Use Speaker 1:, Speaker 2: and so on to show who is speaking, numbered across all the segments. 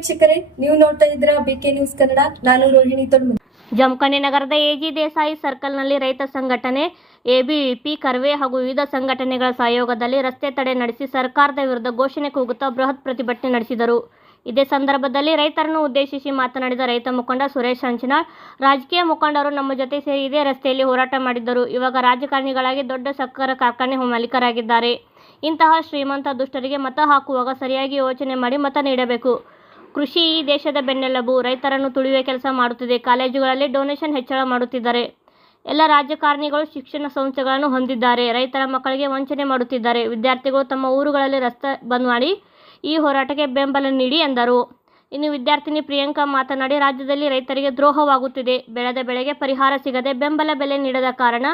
Speaker 1: ವೀಕ್ಷಕರೇ, ನೀವು ನೋಡ್ತಾ ಇದ್ರ ಬಿಕೆ ನ್ಯೂಸ್ ಕನ್ನಡ ನಾನು ರೋಹಿಣಿ ತೊಡ್ಮ
Speaker 2: ಜಮಖಂಡಿ ನಗರದ ಎಜಿ ದೇಸಾಯಿ ಸರ್ಕಲ್ನಲ್ಲಿ ರೈತ ಸಂಘಟನೆ ಎಬಿವಿಪಿ ಕರ್ವೆ ಹಾಗೂ ವಿವಿಧ ಸಂಘಟನೆಗಳ ಸಹಯೋಗದಲ್ಲಿ ರಸ್ತೆ ತಡೆ ನಡೆಸಿ ಸರ್ಕಾರದ ವಿರುದ್ಧ ಘೋಷಣೆ ಕೂಗುತ್ತಾ ಬೃಹತ್ ಪ್ರತಿಭಟನೆ ನಡೆಸಿದರು. ಇದೇ ಸಂದರ್ಭದಲ್ಲಿ ರೈತರನ್ನು ಉದ್ದೇಶಿಸಿ ಮಾತನಾಡಿದ ರೈತ ಮುಖಂಡ ಸುರೇಶ್ ಅಂಚನಾಳ್ ರಾಜಕೀಯ ಮುಖಂಡರು ನಮ್ಮ ಜೊತೆ ಸೇರಿ ಇದೇ ರಸ್ತೆಯಲ್ಲಿ ಹೋರಾಟ ಮಾಡಿದ್ದರು. ಇವಾಗ ರಾಜಕಾರಣಿಗಳಾಗಿ ದೊಡ್ಡ ಸಕ್ಕರೆ ಕಾರ್ಖಾನೆ ಮಾಲೀಕರಾಗಿದ್ದಾರೆ. ಇಂತಹ ಶ್ರೀಮಂತ ದುಷ್ಟರಿಗೆ ಮತ ಹಾಕುವಾಗ ಸರಿಯಾಗಿ ಯೋಚನೆ ಮಾಡಿ ಮತ ನೀಡಬೇಕು. ಕೃಷಿ ಈ ದೇಶದ ಬೆನ್ನೆಲುಬು. ರೈತರನ್ನು ತುಳಿಯುವ ಕೆಲಸ ಮಾಡುತ್ತಿದೆ. ಕಾಲೇಜುಗಳಲ್ಲಿ ಡೊನೇಷನ್ ಹೆಚ್ಚಳ ಮಾಡುತ್ತಿದ್ದಾರೆ. ಎಲ್ಲ ರಾಜಕಾರಣಿಗಳು ಶಿಕ್ಷಣ ಸಂಸ್ಥೆಗಳನ್ನು ಹೊಂದಿದ್ದಾರೆ. ರೈತರ ಮಕ್ಕಳಿಗೆ ವಂಚನೆ ಮಾಡುತ್ತಿದ್ದಾರೆ. ವಿದ್ಯಾರ್ಥಿಗಳು ತಮ್ಮ ಊರುಗಳಲ್ಲಿ ರಸ್ತೆ ಬಂದ್ ಮಾಡಿ ಈ ಹೋರಾಟಕ್ಕೆ ಬೆಂಬಲ ನೀಡಿ ಎಂದರು. ಇನ್ನು ವಿದ್ಯಾರ್ಥಿನಿ ಪ್ರಿಯಾಂಕಾ ಮಾತನಾಡಿ, ರಾಜ್ಯದಲ್ಲಿ ರೈತರಿಗೆ ದ್ರೋಹವಾಗುತ್ತಿದೆ. ಬೆಳೆದ ಬೆಳೆಗೆ ಪರಿಹಾರ ಸಿಗದೆ ಬೆಂಬಲ ಬೆಲೆ ನೀಡದ ಕಾರಣ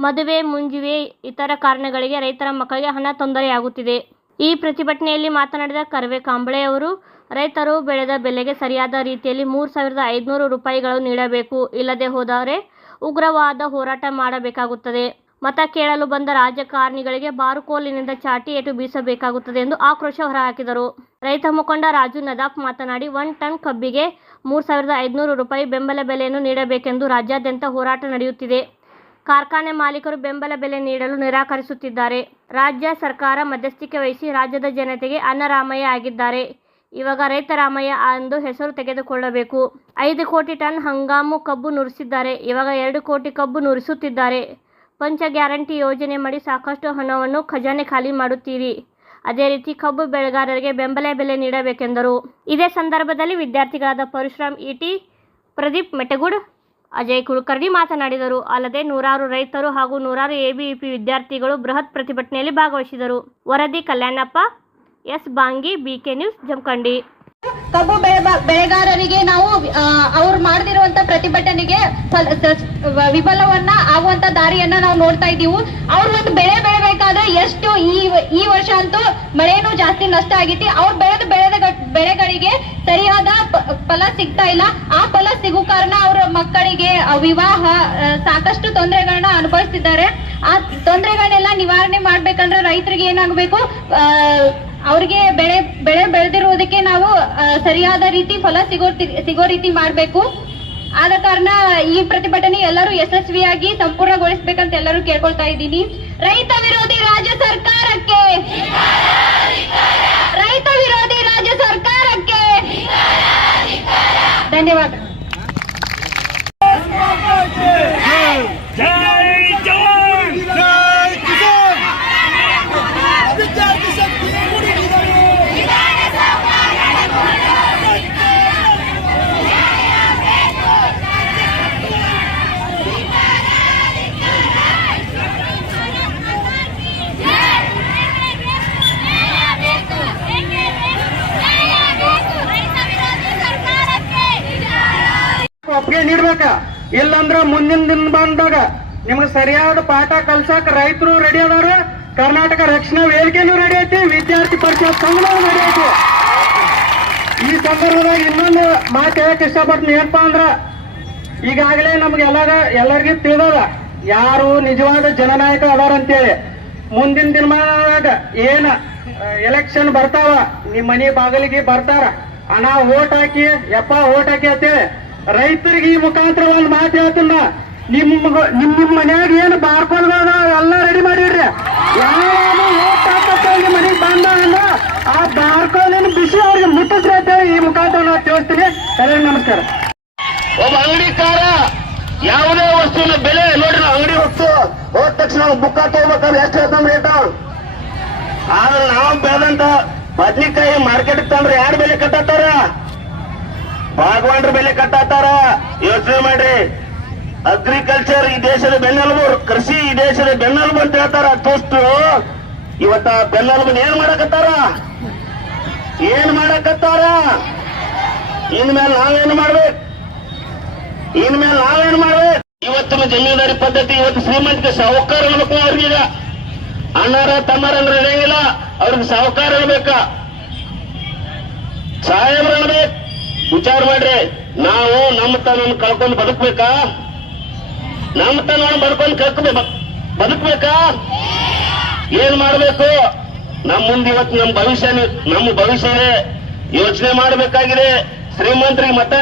Speaker 2: ಮದುವೆ, ಮುಂಜುವೆ, ಇತರ ಕಾರಣಗಳಿಗೆ ರೈತರ ಮಕ್ಕಳಿಗೆ ಹಣ ತೊಂದರೆಯಾಗುತ್ತಿದೆ. ಈ ಪ್ರತಿಭಟನೆಯಲ್ಲಿ ಮಾತನಾಡಿದ ಕರ್ವೆ ಕಾಂಬಳೆ ಅವರು ರೈತರು ಬೆಳೆದ ಬೆಲೆಗೆ ಸರಿಯಾದ ರೀತಿಯಲ್ಲಿ ಮೂರು ಸಾವಿರದ ಐದುನೂರು ರೂಪಾಯಿಗಳು ನೀಡಬೇಕು. ಇಲ್ಲದೆ ಹೋದರೆ ಉಗ್ರವಾದ ಹೋರಾಟ ಮಾಡಬೇಕಾಗುತ್ತದೆ. ಮತ ಕೇಳಲು ಬಂದ ರಾಜಕಾರಣಿಗಳಿಗೆ ಬಾರುಕೋಲಿನಿಂದ ಚಾಟಿ ಏಟು ಬೀಸಬೇಕಾಗುತ್ತದೆ ಎಂದು ಆಕ್ರೋಶ ಹೊರಹಾಕಿದರು. ರೈತ ಮುಖಂಡ ರಾಜು ನದಾಫ್ ಮಾತನಾಡಿ, ಒನ್ ಟನ್ ಕಬ್ಬಿಗೆ ಮೂರು ಸಾವಿರದ ಐದುನೂರು ರೂಪಾಯಿ ಬೆಂಬಲ ಬೆಲೆಯನ್ನು ನೀಡಬೇಕೆಂದು ರಾಜ್ಯಾದ್ಯಂತ ಹೋರಾಟ ನಡೆಯುತ್ತಿದೆ. ಕಾರ್ಖಾನೆ ಮಾಲೀಕರು ಬೆಂಬಲ ಬೆಲೆ ನೀಡಲು ನಿರಾಕರಿಸುತ್ತಿದ್ದಾರೆ. ರಾಜ್ಯ ಸರ್ಕಾರ ಮಧ್ಯಸ್ಥಿಕೆ ವಹಿಸಿ ರಾಜ್ಯದ ಜನತೆಗೆ ಅನ್ನರಾಮಯ್ಯ ಆಗಿದ್ದಾರೆ. ಇವಾಗ ರೈತ ರಾಮಯ್ಯ ಎಂದು ಹೆಸರು ತೆಗೆದುಕೊಳ್ಳಬೇಕು. ಐದು ಕೋಟಿ ಟನ್ ಹಂಗಾಮು ಕಬ್ಬು ನುರಿಸಿದ್ದಾರೆ. ಇವಾಗ ಎರಡು ಕೋಟಿ ಕಬ್ಬು ನುರಿಸುತ್ತಿದ್ದಾರೆ. ಪಂಚ ಗ್ಯಾರಂಟಿ ಯೋಜನೆ ಮಾಡಿ ಸಾಕಷ್ಟು ಹಣವನ್ನು ಖಜಾನೆ ಖಾಲಿ ಮಾಡುತ್ತೀರಿ. ಅದೇ ರೀತಿ ಕಬ್ಬು ಬೆಳೆಗಾರರಿಗೆ ಬೆಂಬಲ ಬೆಲೆ ನೀಡಬೇಕೆಂದರು. ಇದೇ ಸಂದರ್ಭದಲ್ಲಿ ವಿದ್ಯಾರ್ಥಿಗಳಾದ ಪರಶುರಾಮ್ ಇಟಿ, ಪ್ರದೀಪ್ ಮೆಟಗುಡ್, ಅಜಯ್ ಕುಲಕರ್ಣಿ ಮಾತನಾಡಿದರು. ಅಲ್ಲದೆ ನೂರಾರು ರೈತರು ಹಾಗೂ ನೂರಾರು ಎಬಿಇಪಿ ವಿದ್ಯಾರ್ಥಿಗಳು ಬೃಹತ್ ಪ್ರತಿಭಟನೆಯಲ್ಲಿ ಭಾಗವಹಿಸಿದರು. ವರದಿ Kalyanappa S Bangi, BK news, Jamkhandi.
Speaker 3: ಕಬ್ಬು ಬೆಳೆ- ಬೆಳೆಗಾರರಿಗೆ ನಾವು ಅವ್ರು ಮಾಡ್ತಿರುವಂತ ಪ್ರತಿಭಟನೆಗೆ ಫಲ- ವಿಫಲವನ್ನ ಆಗುವಂತ ದಾರಿಯನ್ನ ನಾವು ನೋಡ್ತಾ ಇದೀವಿ ಅವ್ರು ಒಂದು ಬೆಳೆ ಬೆಳಿಬೇಕಾದ್ರೆ ಎಷ್ಟು ಈ ಈ ವರ್ಷ ಅಂತೂ ಮಳೆನೂ ಜಾಸ್ತಿ ನಷ್ಟ ಆಗೈತಿ ಅವ್ರು ಬೆಳೆದ ಬೆಳೆದ ಬೆಳೆಗಳಿಗೆ ಸರಿಯಾದ ಫಲ ಸಿಗ್ತಾ ಇಲ್ಲ. ಆ ಫಲ ಸಿಗೋ ಕಾರಣ ಅವ್ರ ಮಕ್ಕಳಿಗೆ ವಿವಾಹ ಸಾಕಷ್ಟು ತೊಂದರೆಗಳನ್ನ ಅನುಭವಿಸ್ತಿದ್ದಾರೆ. ಆ ತೊಂದರೆಗಳನ್ನೆಲ್ಲ ನಿವಾರಣೆ ಮಾಡ್ಬೇಕಂದ್ರೆ ರೈತರಿಗೆ ಏನಾಗಬೇಕು? ಅವ್ರಿಗೆ ಬೆಳೆ ಬೆಳೆ ಬೆಳೆದಿರುವುದಕ್ಕೆ ನಾವು ಸರಿಯಾದ ರೀತಿ ಫಲ ಸಿಗೋ ಸಿಗೋ ರೀತಿ ಮಾಡಬೇಕು. ಆದ ಕಾರಣ ಈ ಪ್ರತಿಭಟನೆ ಎಲ್ಲರೂ ಯಶಸ್ವಿಯಾಗಿ ಸಂಪೂರ್ಣಗೊಳಿಸ್ಬೇಕಂತ ಎಲ್ಲರೂ ಕೇಳ್ಕೊಳ್ತಾ ಇದ್ದೀನಿ. ರೈತ ವಿರೋಧಿ ರಾಜ್ಯ ಸರ್ಕಾರಕ್ಕೆ! ರೈತ ವಿರೋಧಿ ರಾಜ್ಯ ಸರ್ಕಾರಕ್ಕೆ! ಧನ್ಯವಾದ.
Speaker 4: ನೀಡ್ಬೇಕ ಇಲ್ಲಂದ್ರ ಮುಂದಿನ ದಿನ ಬಂದಾಗ ನಿಮ್ಗೆ ಸರಿಯಾದ ಪಾಠ ಕಲ್ಸಾಕ ರೈತರು ರೆಡಿ ಅದಾರ. ಕರ್ನಾಟಕ ರಕ್ಷಣಾ ವೇದಿಕೆನೂ ರೆಡಿ ಐತಿ. ವಿದ್ಯಾರ್ಥಿ ಪರಿಷತ್ ಸಂಘನೂ ರೆಡಿ ಐತಿ. ಈ ಸಂದರ್ಭದಾಗ ಇನ್ನೊಂದು ಮಾತು ಹೇಳಕ್ ಇಷ್ಟಪಡ್ತೀನಿ. ಏನಪ್ಪ ಅಂದ್ರ ಈಗಾಗಲೇ ನಮ್ಗೆ ಎಲ್ಲಾರ ಎಲ್ಲರಿಗೂ ತಿಳಿದದ. ಯಾರು ನಿಜವಾದ ಜನನಾಯಕ ಅದಾರ ಅಂತೇಳಿ. ಮುಂದಿನ ದಿನಮಾನದಾಗ ಏನ ಎಲೆಕ್ಷನ್ ಬರ್ತಾವ, ನಿಮ್ ಮನಿ ಬಾಗಿಲಿಗೆ ಬರ್ತಾರ. ಅಣ್ಣ ಓಟ್ ಹಾಕಿ, ಯಪ್ಪ ಓಟ್ ಹಾಕಿ ಅಂತೇಳಿ. ರೈತರಿಗೆ ಈ ಮುಖಾಂತರ ಒಂದು ಮಾತು ಹೇಳ್ತಿಲ್ಲ ನಿಮ್ ನಿಮ್ ನಿಮ್ ಮನ್ಯಾಗ ಏನು ಬಾರ್ಕೊಂಡ್ಗಳದ ಎಲ್ಲ ರೆಡಿ ಮಾಡಿಡ್ರಿ ಯಾವ ಮನೆಗೆ ಬಂದ ಅಂದ್ರ ಆ ಬಾರ್ಕೋಲಿನ ಬಿಸಿ ಅವ್ರಿಗೆ ಮುಟ್ಟಿಸ್ರಿ ಅಂತ ಈ ಮುಖಾಂತರ ನಾವು ತಿಳಿಸ್ತೀನಿ. ನಮಸ್ಕಾರ.
Speaker 5: ಒಬ್ಬ ಅಂಗಡಿಕಾರ ಯಾವುದೇ ವಸ್ತುವಿನ ಬೆಲೆ ನೋಡಿ ನಾವು ಅಂಗಡಿ ಹೋಗ್ತು ಹೋದ ತಕ್ಷಣ ಬುಕ್ಕ ತಗೋಬೇಕಂದ್ರೆ ಎಷ್ಟು ಹೇಳ್ತಾನೆ ರೇಟ ಆದ್ರೆ ನಾವು ಬೆಳೆದಂತ ಬದ್ನಿಕಾಯಿ ಮಾರ್ಕೆಟ್ ತಂದ್ರೆ ಯಾರು ಬೆಲೆ ಕಟ್ಟಾತಾರ ಭಾಗವಾನ್ರ ಬೆಲೆ ಕಟ್ಟಾತಾರ. ಯೋಚನೆ ಮಾಡ್ರಿ. ಅಗ್ರಿಕಲ್ಚರ್ ಈ ದೇಶದ ಬೆನ್ನೆಲುಬು, ಕೃಷಿ ಈ ದೇಶದ ಬೆನ್ನೆಲುಬು ಅಂತ ಹೇಳ್ತಾರ. ತುಷ್ಟು ಇವತ್ತ ಬೆನ್ನೆಲುಬು ಏನ್ ಮಾಡಕತ್ತಾರ? ಏನ್ ಮಾಡಕತ್ತಾರ? ಇನ್ಮೇಲೆ ನಾವೇನು ಮಾಡ್ಬೇಕು? ಇನ್ಮೇಲೆ ನಾವೇನ್ ಮಾಡ್ಬೇಕು? ಇವತ್ತಿನ ಜಮೀನ್ದಾರಿ ಪದ್ಧತಿ, ಇವತ್ತು ಶ್ರೀಮಂತಿಗೆ ಸಾಹುಕಾರ ಅನ್ಬೇಕು ಅವ್ರಿಗೀಗ ಅಣ್ಣಾರ ತಮ್ಮರ ಅಂದ್ರೆ ಇರಂಗಿಲ್ಲ. ಅವ್ರಿಗೆ ಸಾಹುಕಾರ ಅನ್ಬೇಕ ಸಾಹೇಬ್ರ ಅನ್ಬೇಕು ವಿಚಾರ ಮಾಡ್ರಿ. ನಾವು ನಮ್ಮ ಕಳ್ಕೊಂಡು ಬದುಕ್ಬೇಕಾ? ನಮ್ಮ ತನ ಬಡ್ಕೊಂಡು ಕಳ್ಕೊಬೇಕು ಬದುಕ್ಬೇಕಾ? ಏನ್ ಮಾಡ್ಬೇಕು? ನಮ್ಮ ಮುಂದೆ ಇವತ್ತು ನಮ್ಮ ಭವಿಷ್ಯ ನಮ್ಮ ಭವಿಷ್ಯನೇ ಯೋಚನೆ ಮಾಡಬೇಕಾಗಿದೆ. ಶ್ರೀಮಂತರಿಗೆ ಮತ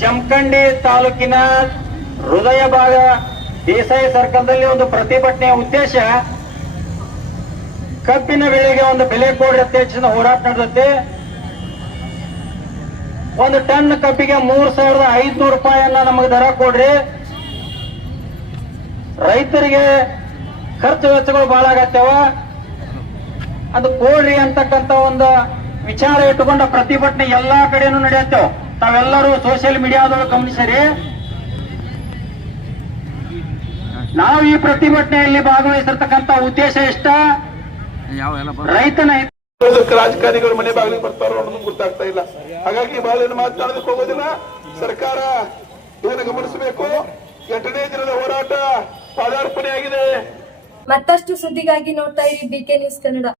Speaker 4: ಜಮಖಂಡಿ ತಾಲೂಕಿನ ಹೃದಯ ಭಾಗ ದೇಸಾಯಿ ಸರ್ಕಲ್ದಲ್ಲಿ ಒಂದು ಪ್ರತಿಭಟನೆಯ ಉದ್ದೇಶ. ಕಬ್ಬಿನ ಬೆಳೆಗೆ ಒಂದು ಬೆಲೆ ಕೋಡಿ ಅಂತ ಹೆಚ್ಚಿನ ಹೋರಾಟ ನಡೆದೈತಿ ಒಂದು ಟನ್ ಕಬ್ಬಿಗೆ ಮೂರ್ ಸಾವಿರದ ಐದ್ನೂರು ರೂಪಾಯಿಯನ್ನ ನಮಗೆ ದರ ಕೊಡ್ರಿ. ರೈತರಿಗೆ ಖರ್ಚು ವೆಚ್ಚಗಳು ಬಹಳ ಆಗತ್ತವ. ಅದು ಕೊಡ್ರಿ ಅಂತಕ್ಕಂತ ಒಂದು ವಿಚಾರ ಇಟ್ಟುಕೊಂಡ ಪ್ರತಿಭಟನೆ ಎಲ್ಲಾ ಕಡೆನೂ ನಡೆಯುತ್ತೇವೆ. ತಾವೆಲ್ಲರೂ ಸೋಷಿಯಲ್ ಮೀಡಿಯಾದೊಳಗೆ ಗಮನಿಸಿರಿ. ನಾವು ಈ ಪ್ರತಿಭಟನೆಯಲ್ಲಿ ಭಾಗವಹಿಸಿರ್ತಕ್ಕಂತ ಉದ್ದೇಶ ಇಷ್ಟ ರೈತನ
Speaker 6: ರಾಜಕಾರಣಿಗಳು ಮನೆ ಬಾಗಿಲಿಗೆ ಬರ್ತಾರೋ ಅನ್ನೋದು ಗೊತ್ತಾಗ್ತಾ ಇಲ್ಲ. ಹಾಗಾಗಿ ಬಹಳ ಏನು ಮಾತನಾಡೋದಕ್ಕೆ ಹೋಗೋದಿಲ್ಲ ಸರ್ಕಾರ ಇದನ್ನು ಗಮನಿಸಬೇಕು. ಎಂಟನೇ ದಿನದ ಹೋರಾಟ ಪಾದಾರ್ಪಣೆ ಆಗಿದೆ
Speaker 1: ಮತ್ತಷ್ಟು ಸುದ್ದಿಗಾಗಿ ನೋಡ್ತಾ ಇರಿ ಬಿಕೆ ನ್ಯೂಸ್ ಕನ್ನಡ.